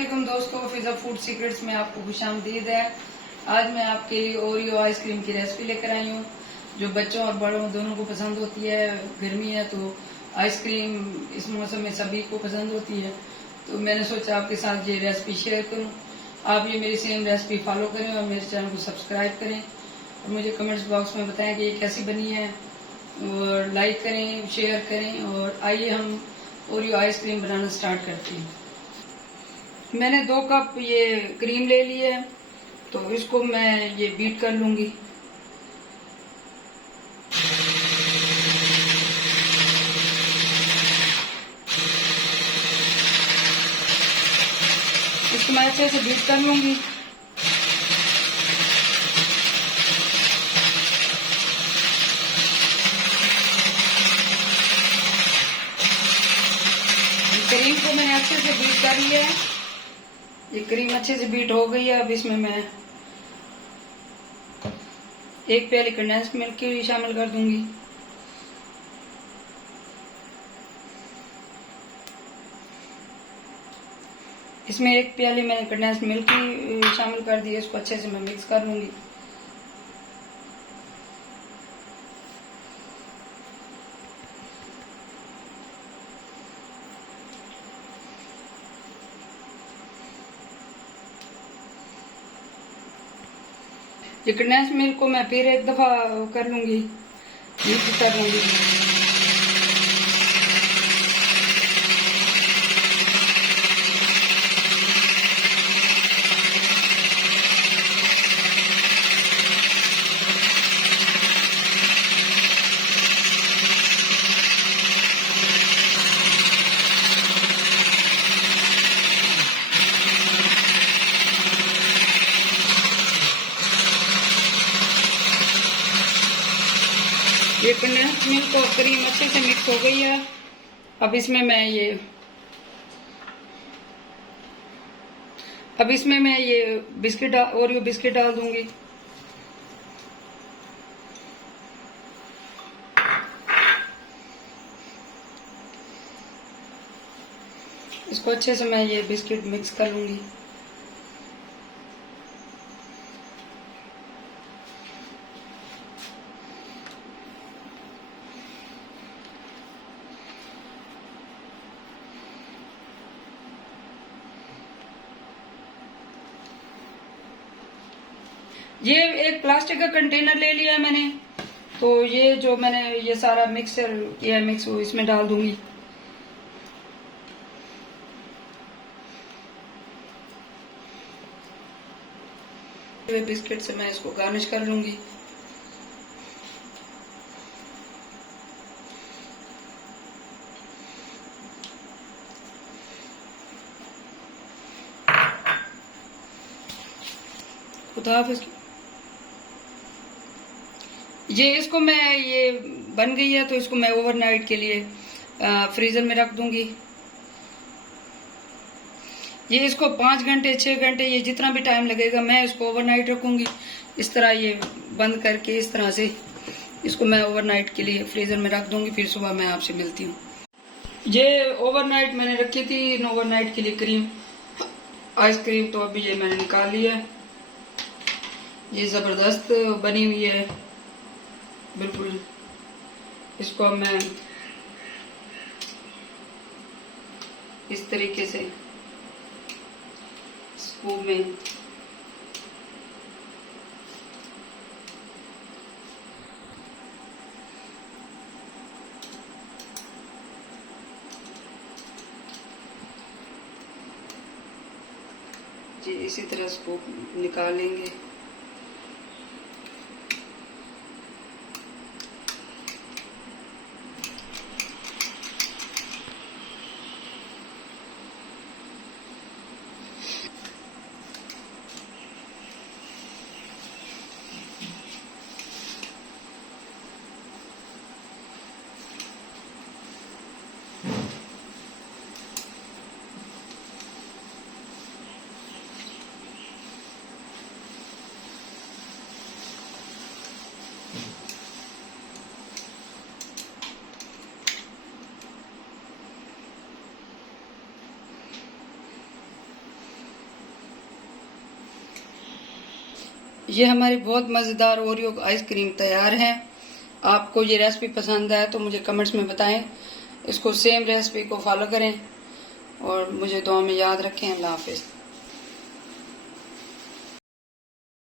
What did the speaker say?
अस्सलामुअलैकुम दोस्तों, फिजा food secrets में आपको खुशामदीद है। आज मैं आपके लिए ओरियो आइसक्रीम की रेसिपी लेकर आई हूँ, जो बच्चों और बड़ों दोनों को पसंद होती है। गर्मी है तो आइसक्रीम इस मौसम में सभी को पसंद होती है, तो मैंने सोचा आपके साथ ये रेसिपी शेयर करूँ। आप ये मेरी सेम रेसिपी फॉलो करें और मेरे चैनल को सब्सक्राइब करें और मुझे कमेंट्स बॉक्स में बताएं कि ये कैसी बनी है, और लाइक करें, शेयर करें। और आइए हम ओरियो आइसक्रीम बनाना स्टार्ट करते हैं। मैंने 2 कप ये क्रीम ले ली है, तो इसको मैं ये बीट कर लूंगी। इसको मैं अच्छे से बीट कर लूंगी। क्रीम को मैंने अच्छे से बीट कर लिया है। ये क्रीम अच्छे से बीट हो गई है। अब इसमें मैं 1 प्याली कंडेंस्ड मिल्क की शामिल कर दूंगी। इसमें 1 प्याली मैंने कंडेंस्ड मिल्क की शामिल कर दी है। इसको अच्छे से मैं मिक्स कर लूंगी। ये कंडेंस्ड मिल्क को मैं फिर एक दफा कर लूंगी, मिक्स कर लूंगी। ये कंडेंस्ड मिल्क और क्रीम अच्छे से मिक्स हो गई है। अब इसमें मैं ये बिस्किट ओरियो बिस्किट डाल दूंगी। इसको अच्छे से मैं ये बिस्किट मिक्स कर लूंगी। ये एक प्लास्टिक का कंटेनर ले लिया है मैंने, तो ये जो मैंने ये सारा मिक्सर किया है, मिक्स वो इसमें डाल दूंगी। बिस्किट से मैं इसको गार्निश कर लूंगी। खुदा हाफिज़। ये इसको मैं ये बन गई है, तो इसको मैं ओवरनाइट के लिए फ्रीजर में रख दूंगी। ये इसको 5 घंटे 6 घंटे ये जितना भी टाइम लगेगा, मैं इसको ओवरनाइट रखूंगी। इस तरह ये बंद करके इस तरह से इसको मैं ओवरनाइट के लिए फ्रीजर में रख दूंगी। फिर सुबह मैं आपसे मिलती हूँ। ये ओवरनाइट मैंने रखी थी, ओवरनाइट के लिए क्रीम आइसक्रीम, तो अभी ये मैंने निकाल लिया है। ये जबरदस्त बनी हुई है बिल्कुल। इसको मैं इस तरीके से स्पून में जी इसी तरह स्पून निकालेंगे। ये हमारी बहुत मज़ेदार ओरियो आइसक्रीम तैयार है। आपको ये रेसिपी पसंद आए तो मुझे कमेंट्स में बताएं। इसको सेम रेसिपी को फॉलो करें और मुझे दुआ में याद रखें। अल्लाह हाफिज़।